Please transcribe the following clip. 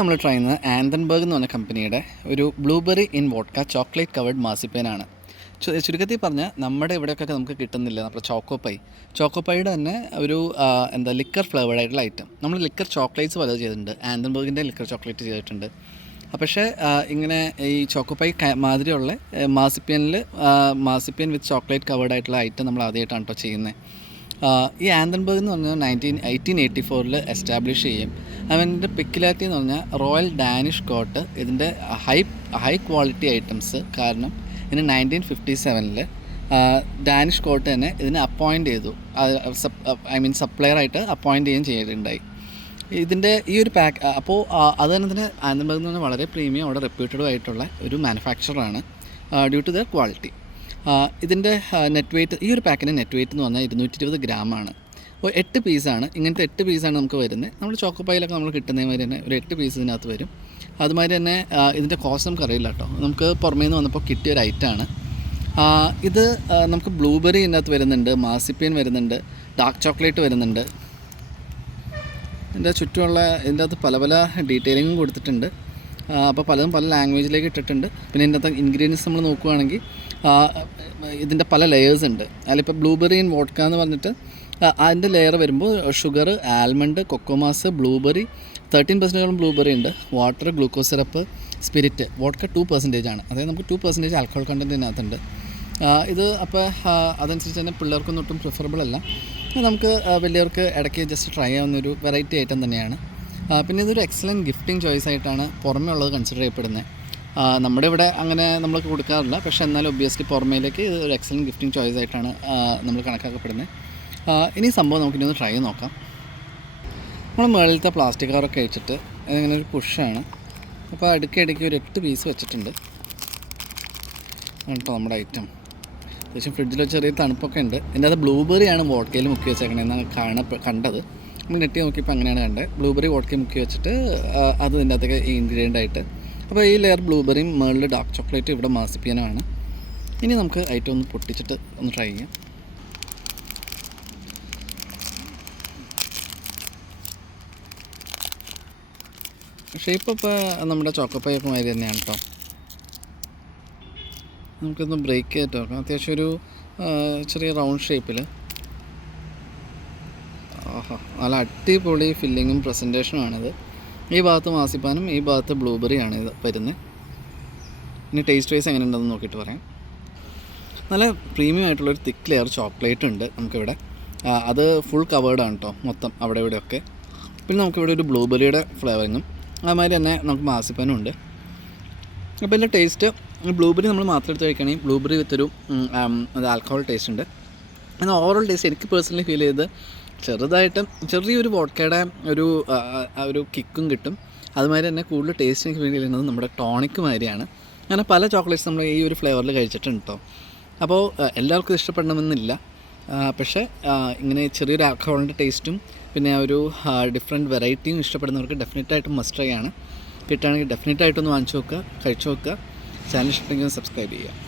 നമ്മൾ ട്രൈ ചെയ്യുന്നത് ആന്തൻബർഗ് എന്ന് പറഞ്ഞ കമ്പനിയുടെ ഒരു blueberry in vodka chocolate covered മാസിപ്പേനാണ്. ചുരുക്കത്തിൽ പറഞ്ഞാൽ നമ്മുടെ ഇവിടെയൊക്കെ നമുക്ക് കിട്ടുന്നില്ല നമ്മുടെ ചോക്കോപ്പൈയുടെ തന്നെ ഒരു ലിക്കർ ഫ്ലേവേർഡ് ആയിട്ടുള്ള ഐറ്റം. നമ്മൾ ലിക്കർ ചോക്ലേറ്റ്സ് പലത് ചെയ്തിട്ടുണ്ട്, ആന്തൻബർഗിൻ്റെ ലിക്കർ ചോക്ലേറ്റ് ചെയ്തിട്ടുണ്ട്. പക്ഷേ ഇങ്ങനെ ഈ ചോക്കോപ്പൈ മാതിരിയുള്ള മാസിപ്പിയൻ വിത്ത് ചോക്ലേറ്റ് കവേർഡ് ആയിട്ടുള്ള ഐറ്റം നമ്മൾ ആദ്യമായിട്ടാണ് കേട്ടോ ചെയ്യുന്നത്. ഈ ആന്തൻബർഗ് എന്ന് പറഞ്ഞാൽ 1884 എസ്റ്റാബ്ലിഷ് ചെയ്യും. അവൻ്റെ പെക്യുലാരിറ്റി എന്ന് പറഞ്ഞാൽ റോയൽ ഡാനിഷ് കോട്ട് ഇതിൻ്റെ ഹൈ ക്വാളിറ്റി ഐറ്റംസ് കാരണം ഇതിന് 1957 ഡാനിഷ് കോട്ട് തന്നെ ഇതിനെ അപ്പോയിൻ്റ് ചെയ്തു. സപ്ലയറായിട്ട് അപ്പോയിൻ്റ് ചെയ്തിട്ടുണ്ടായി. ഇതിൻ്റെ ഈ ഒരു അപ്പോൾ അത് തന്നെ ഇതിന് ആന്തൻബർഗ് എന്ന് പറഞ്ഞാൽ വളരെ പ്രീമിയം അവിടെ റെപ്യൂട്ടഡ് ആയിട്ടുള്ള ഒരു മാനുഫാക്ചറാണ് ഡ്യൂ ടു ദ ക്വാളിറ്റി. ഇതിൻ്റെ നെറ്റ് വെയ്റ്റ്, ഈ ഒരു പാക്കിൻ്റെ നെറ്റ് വെയ്റ്റ് എന്ന് പറഞ്ഞാൽ 220 ഗ്രാമാണ്. അപ്പോൾ 8 പീസാണ്. ഇങ്ങനത്തെ 8 പീസാണ് നമുക്ക് വരുന്നത്. നമ്മൾ ചോക്കോപ്പൈയിലൊക്കെ നമ്മൾ കിട്ടുന്നതുമാതിരി തന്നെ ഒരു 8 പീസ് ഇതിനകത്ത് വരും. അതുമാതിരി തന്നെ ഇതിൻ്റെ കോസ്റ്റ് നമുക്കറിയില്ല കേട്ടോ, നമുക്ക് പുറമേ നിന്ന് വന്നപ്പോൾ കിട്ടിയൊരു ഐറ്റമാണ് ഇത്. നമുക്ക് ബ്ലൂബെറി ഇതിനകത്ത് വരുന്നുണ്ട്, മാസിപ്പിയൻ വരുന്നുണ്ട്, ഡാർക്ക് ചോക്ലേറ്റ് വരുന്നുണ്ട്. ഇതിൻ്റെ ചുറ്റുമുള്ള ഇതിൻ്റെ അകത്ത് പല പല ഡീറ്റെയിലിങ്ങും കൊടുത്തിട്ടുണ്ട്. അപ്പോൾ പലതും പല ലാംഗ്വേജിലേക്ക് ഇട്ടിട്ടുണ്ട്. പിന്നെ ഇതിൻ്റെ അകത്ത് ഇൻഗ്രീഡിയൻസ് നമ്മൾ നോക്കുകയാണെങ്കിൽ ഇതിൻ്റെ പല ലെയേഴ്സ് ഉണ്ട്. അതിലിപ്പോൾ ബ്ലൂബെറി ഇൻ വോഡ്ക എന്ന് പറഞ്ഞിട്ട് അതിൻ്റെ ലെയർ വരുമ്പോൾ ഷുഗർ, ആൽമണ്ട്, കൊക്കോമാസ്, ബ്ലൂബെറി 13% ബ്ലൂബെറി ഉണ്ട്, water, glucose syrup, spirit. Vodka 2% ആണ്, അതായത് നമുക്ക് 2% ആൽക്കഹോൾ കണ്ടൻറ്റ് ഇതിനകത്തുണ്ട്. ഇത് അപ്പോൾ അതനുസരിച്ച് തന്നെ പിള്ളേർക്കൊന്നും ഒട്ടും പ്രിഫറബിൾ അല്ല. നമുക്ക് വലിയവർക്ക് ഇടയ്ക്ക് ജസ്റ്റ് ട്രൈ ചെയ്യാവുന്നൊരു വെറൈറ്റി ഐറ്റം തന്നെയാണ്. പിന്നെ ഇതൊരു എക്സലൻറ്റ് ഗിഫ്റ്റിംഗ് ചോയ്സ് ആയിട്ടാണ് പുറമേ ഉള്ളത് കൺസിഡർ ചെയ്യപ്പെടുന്നത്. നമ്മുടെ ഇവിടെ അങ്ങനെ നമ്മൾ കൊടുക്കാറില്ല, പക്ഷേ എന്നാലും ഒബ്വിയസ്ലി പുറമേലേക്ക് ഇത് ഒരു എക്സലൻറ്റ് ഗിഫ്റ്റിംഗ് ചോയ്സ് ആയിട്ടാണ് നമ്മൾ കണക്കാക്കപ്പെടുന്നത്. ഇനി സംഭവം നമുക്കിനി ഒന്ന് ട്രൈ ചെയ്ത് നോക്കാം. നമ്മൾ മുകളിലത്തെ പ്ലാസ്റ്റിക് കവറൊക്കെ വെച്ചിട്ട് ഇതിങ്ങനെ ഒരു പുഷാണ്. അപ്പോൾ അടുക്കി ഒരു 8 പീസ് വെച്ചിട്ടുണ്ട് കേട്ടോ നമ്മുടെ ഐറ്റം. അത്യാവശ്യം ഫ്രിഡ്ജിൽ ചെറിയ തണുപ്പൊക്കെ ഉണ്ട്. ഇതിൻ്റെ അത് ബ്ലൂബെറിയാണ് വോഡ്കയിൽ മുക്കി വെച്ചേക്കണേന്നാണ് കണ്ടത്. നമ്മൾ നെട്ടി നോക്കിയപ്പോൾ അങ്ങനെയാണ് കണ്ടത്. ബ്ലൂബെറി വോഡ്കയിൽ മുക്കി വെച്ചിട്ട് അത് ഇതിൻ്റെ അകത്തേക്ക് ഇൻഗ്രീഡിയൻ്റ് ആയിട്ട്. അപ്പോൾ ഈ ലെയർ ബ്ലൂബെറിയും മുകളിൽ ഡാർക്ക് ചോക്ലേറ്റും ഇവിടെ മാസിപ്പിയനുമാണ്. ഇനി നമുക്ക് ഐറ്റം ഒന്ന് പൊട്ടിച്ചിട്ട് ഒന്ന് ട്രൈ ചെയ്യാം. ഷേപ്പ് ഇപ്പോൾ നമ്മുടെ ചോക്കോപ്പൈയൊക്കെ മാതിരി തന്നെയാണ് കേട്ടോ. നമുക്കൊന്ന് ബ്രേക്ക് ചെയ്തിട്ട് നോക്കാം. അത്യാവശ്യം ഒരു ചെറിയ റൗണ്ട് ഷേപ്പിൽ. നല്ല അടിപൊളി ഫില്ലിങ്ങും പ്രസൻറ്റേഷനുമാണിത്. ഈ ഭാഗത്ത് മാസിപ്പാനും ഈ ഭാഗത്ത് ബ്ലൂബെറിയാണ് ഇത് വരുന്നത്. ഇനി ടേസ്റ്റ് വൈസ് എങ്ങനെ ഉണ്ടെന്ന് നോക്കിയിട്ട് പറയാം. നല്ല പ്രീമിയം ആയിട്ടുള്ളൊരു തിക്ക് ലെയർ ചോക്ലേറ്റ് ഉണ്ട് നമുക്കിവിടെ. അത് ഫുൾ കവേർഡാണ് കേട്ടോ മൊത്തം അവിടെ ഇവിടെയൊക്കെ. പിന്നെ നമുക്കിവിടെ ഒരു ബ്ലൂബെറിയുടെ ഫ്ലേവറിങ്ങും അതുമാതിരി തന്നെ നമുക്ക് മാസിപ്പാനും ഉണ്ട്. അപ്പോൾ ഇതിൻ്റെ ടേസ്റ്റ് ബ്ലൂബെറി നമ്മൾ മാത്രം എടുത്ത് കഴിക്കുകയാണെങ്കിൽ ബ്ലൂബെറി വിത്തൊരു ആൽക്കഹോൾ ടേസ്റ്റ് ഉണ്ട്. എന്നാൽ ഓവറോൾ ടേസ്റ്റ് എനിക്ക് പേഴ്സണലി ഫീൽ ചെയ്ത് ചെറുതായിട്ട് ചെറിയൊരു വോഡ്കയുടെ ഒരു കിക്കും കിട്ടും. അതുമാതിരി തന്നെ കൂടുതൽ ടേസ്റ്റ് എനിക്ക് ഫീൽ ചെയ്യുന്നത് നമ്മുടെ ടോണിക് മാതിരിയാണ്. അങ്ങനെ പല ചോക്ലേറ്റ്സ് നമ്മൾ ഈ ഒരു ഫ്ലേവറിൽ കഴിച്ചിട്ടുണ്ട് കേട്ടോ. അപ്പോൾ എല്ലാവർക്കും ഇഷ്ടപ്പെടണമെന്നില്ല, പക്ഷേ ഇങ്ങനെ ചെറിയൊരു ആൽക്കഹോളിൻ്റെ ടേസ്റ്റും പിന്നെ ഒരു ഡിഫറെൻറ്റ് വെറൈറ്റിയും ഇഷ്ടപ്പെടുന്നവർക്ക് ഡെഫിനറ്റായിട്ടും മസ്റ്റ് ട്രൈ ആണ്. കിട്ടുകയാണെങ്കിൽ ഡെഫിനറ്റായിട്ടൊന്ന് വാങ്ങിച്ചു നോക്കുക, കഴിച്ചു നോക്കുക. ചാനൽ ഇഷ്ടമെങ്കിൽ സബ്സ്ക്രൈബ് ചെയ്യുക.